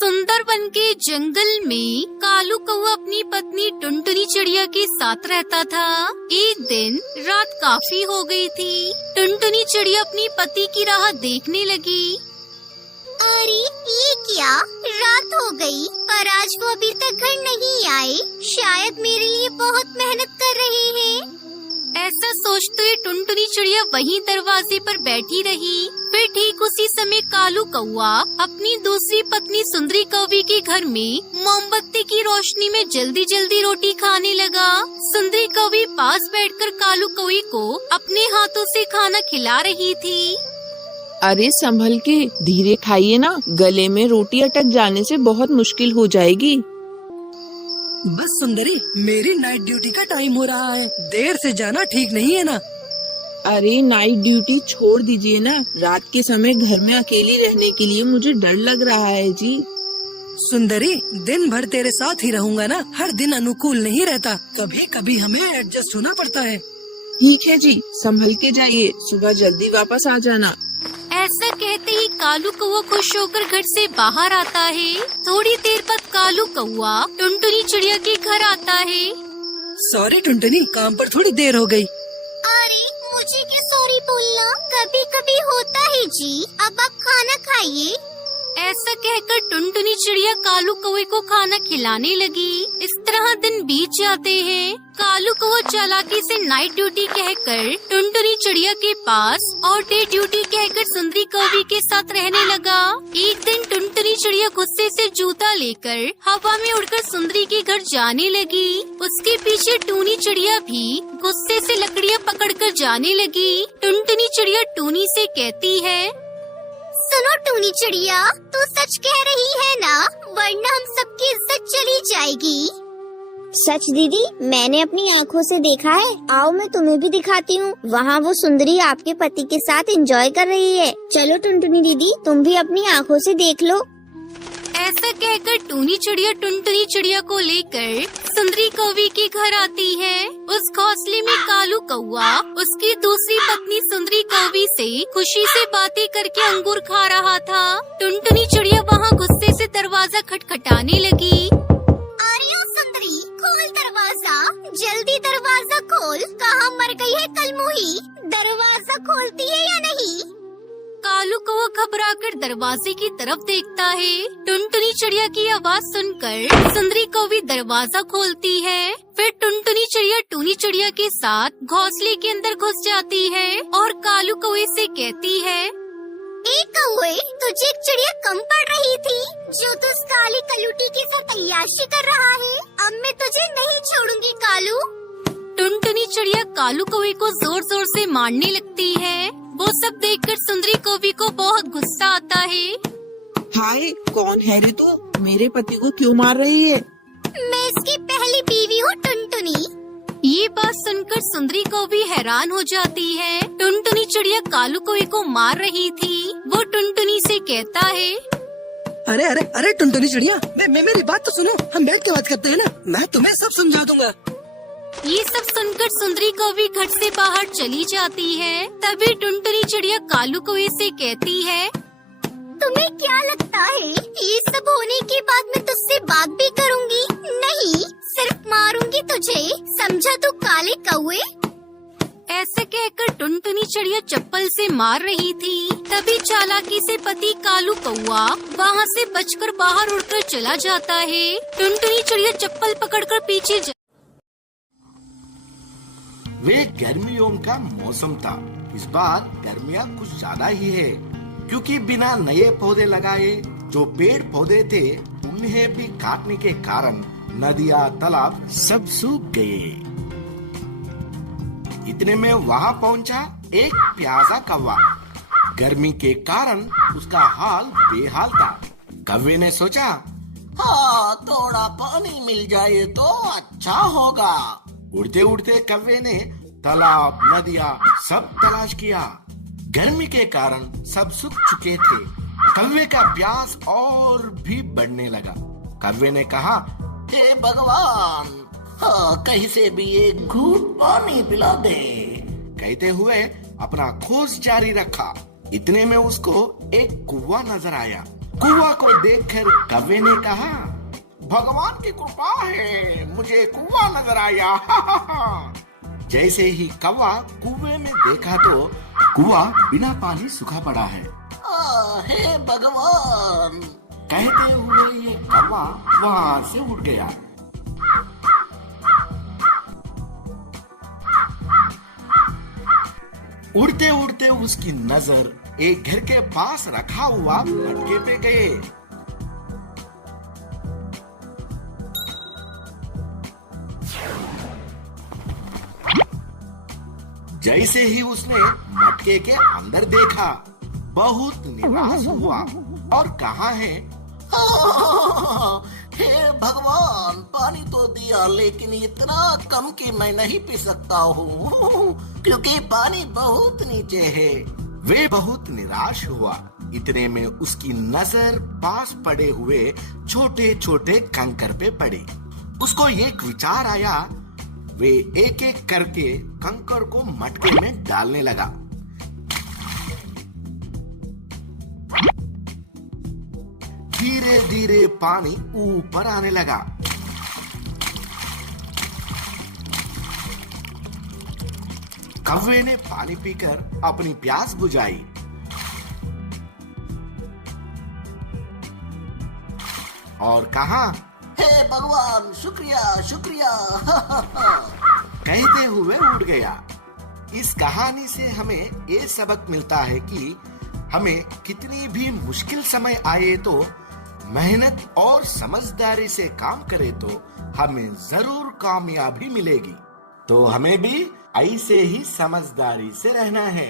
सुंदर वन के जंगल में कालू कौआ अपनी पत्नी टुनटुनी चिड़िया के साथ रहता था। एक दिन रात काफी हो गई थी। टुनटुनी चिड़िया अपनी पति की राह देखने लगी। अरे ये क्या, रात हो गई और आज वो अभी तक घर नहीं आए। शायद मेरे लिए बहुत मेहनत कर रहे हैं। ऐसा सोचते हुए टुनटुनी चिड़िया वहीं दरवाजे पर बैठी रही। फिर ठीक उसी समय कालू कौआ अपनी दूसरी पत्नी सुंदरी कौवी के घर में मोमबत्ती की रोशनी में जल्दी जल्दी रोटी खाने लगा। सुंदरी कौवी पास बैठकर कालू कौवे को अपने हाथों से खाना खिला रही थी। अरे संभल के, धीरे खाइए ना, गले में रोटी अटक जाने से बहुत मुश्किल हो जाएगी। बस सुंदरी, मेरी नाइट ड्यूटी का टाइम हो रहा है, देर से जाना ठीक नहीं है ना। अरे नाइट ड्यूटी छोड़ दीजिए ना, रात के समय घर में अकेली रहने के लिए मुझे डर लग रहा है जी। सुंदरी, दिन भर तेरे साथ ही रहूंगा ना, हर दिन अनुकूल नहीं रहता, कभी कभी हमें एडजस्ट होना पड़ता है। ठीक है जी, संभल के जाइए, सुबह जल्दी वापस आ जाना। ऐसा कहते ही कालू कौआ खुश होकर घर से बाहर आता है। थोड़ी देर बाद कालू कौआ टुनटुनी चिड़िया के घर आता है। सॉरी टुनटुनी, काम पर थोड़ी देर हो गई। अरे मुझे क्यों सॉरी बोलना, कभी कभी होता है जी। अब आप खाना खाइए। ऐसा कहकर टुनटुनी चिड़िया कालू कौवे को खाना खिलाने लगी। इस तरह दिन बीत जाते हैं। कालू कौवा चालाकी से नाइट ड्यूटी कहकर टुनटुनी चिड़िया के पास और डे ड्यूटी कहकर सुंदरी कौवी के साथ रहने लगा। एक दिन टुनटुनी चिड़िया गुस्से से जूता लेकर हवा में उड़कर सुंदरी के घर जाने लगी। उसके पीछे टूनी चिड़िया भी गुस्से से लकड़ियाँ पकड़कर जाने लगी। टुनटुनी चिड़िया टूनी से कहती है, सुनो टूनी चिड़िया, तू सच कह रही है ना, वरना हम सबकी इज्जत चली जाएगी। सच दीदी, मैंने अपनी आँखों से देखा है। आओ मैं तुम्हें भी दिखाती हूँ। वहाँ वो सुंदरी आपके पति के साथ एंजॉय कर रही है। चलो टुनटुनी दीदी, तुम भी अपनी आँखों से देख लो। ऐसा कहकर टूनी चिड़िया टुनटुनी चिड़िया को लेकर सुंदरी कौवी के घर आती है। उस घोंसले में कालू कौआ उसकी दूसरी पत्नी सुंदरी कौवी से खुशी से बातें करके अंगूर खा रहा था। टुनटुनी चिड़िया वहाँ गुस्से से दरवाजा खटखटाने लगी। अरे ओ सुंदरी, खोल दरवाजा, जल्दी दरवाजा खोल। कहाँ मर गई है कलमुही, दरवाजा खोलती है या नहीं? कालू कौवा घबराकर दरवाजे की तरफ देखता है। टुनटुनी चिड़िया की आवाज सुनकर सुंदरी कौवी दरवाजा खोलती है। फिर टुनटुनी चिड़िया टूनी चिड़िया के साथ घोंसले के अंदर घुस जाती है और कालू कौवे से कहती है, एक कौवे, तुझे एक चिड़िया कम पड़ रही थी जो तू उस काली कलूटी के साथ अय्याशी कर रहा है। अब मैं तुझे नहीं छोड़ूंगी कालू। टुनटुनी चिड़िया कालू कौवे को जोर जोर से मारने लगती है। वो सब देखकर सुंदरी कौवी को बहुत गुस्सा आता है। हाय, कौन है रे तू? मेरे पति को क्यों मार रही है? मैं इसकी पहली बीवी हूँ टुनटुनी। ये बात सुनकर सुंदरी कौवी हैरान हो जाती है। टुनटुनी चिड़िया कालू कौवे को मार रही थी। वो टुनटुनी से कहता है, अरे अरे अरे टुनटुनी चिड़िया, मेरी बात तो सुनो, हम बैठ के बात करते हैं ना, मैं तुम्हें सब समझा दूंगा। ये सब सुनकर सुंदरी कौवी घर से बाहर चली जाती है। तभी टुनटुनी चिड़िया कालू कौवे से कहती है, तुम्हें क्या लगता है ये सब होने के बाद मैं तुझसे बात भी करूंगी? नहीं, सिर्फ मारूंगी तुझे, समझा तू काले कौवे। ऐसे कहकर टुनटुनी चिड़िया चप्पल से मार रही थी। तभी चालाकी से पति कालू कौआ वहाँ से बचकर बाहर उड़कर चला जाता है। टुनटुनी चिड़िया चप्पल पकड़कर पीछे वे गर्मियों का मौसम था। इस बार गर्मियाँ कुछ ज्यादा ही है, क्योंकि बिना नए पौधे लगाए जो पेड़ पौधे थे उन्हें भी काटने के कारण नदियाँ तालाब सब सूख गए। इतने में वहाँ पहुँचा एक प्यासा कौवा। गर्मी के कारण उसका हाल बेहाल था। कौवे ने सोचा, हाँ, थोड़ा पानी मिल जाए तो अच्छा होगा। उड़ते उड़ते कौवे ने तालाब नदियाँ सब तलाश किया। गर्मी के कारण सब सूख चुके थे। कौवे का प्यास और भी बढ़ने लगा। कौवे ने कहा, हे भगवान, हाँ, कहीं से भी एक घूंट पानी पिला दे। कहते हुए अपना खोज जारी रखा। इतने में उसको एक कुआं नजर आया। कुआं को देखकर कौवे ने कहा, भगवान की कृपा है, मुझे कुआं नजर आया। जैसे ही कौवा कुएं में देखा तो कुआं बिना पानी सूखा पड़ा है। हे भगवान, कहते हुए ये कौवा वहां से उड़ गया। उड़ते उड़ते उसकी नजर एक घर के पास रखा हुआ मटके पे गए। जैसे ही उसने मटके के अंदर देखा, बहुत निराश हुआ और कहा है, हे भगवान, पानी तो दिया लेकिन इतना कम कि मैं नहीं पी सकता हूँ, क्योंकि पानी बहुत नीचे है। वे बहुत निराश हुआ। इतने में उसकी नजर पास पड़े हुए छोटे छोटे कंकर पे पड़ी। उसको एक विचार आया। वे एक एक करके कंकर को मटके में डालने लगा। धीरे धीरे पानी ऊपर आने लगा। कौवे ने पानी पीकर अपनी प्यास बुझाई। और कहा, हे भगवान, शुक्रिया शुक्रिया। कहते हुए उड़ गया। इस कहानी से हमें ये सबक मिलता है कि हमें कितनी भी मुश्किल समय आए तो मेहनत और समझदारी से काम करें तो हमें जरूर कामयाबी मिलेगी। तो हमें भी ऐसे ही समझदारी से रहना है।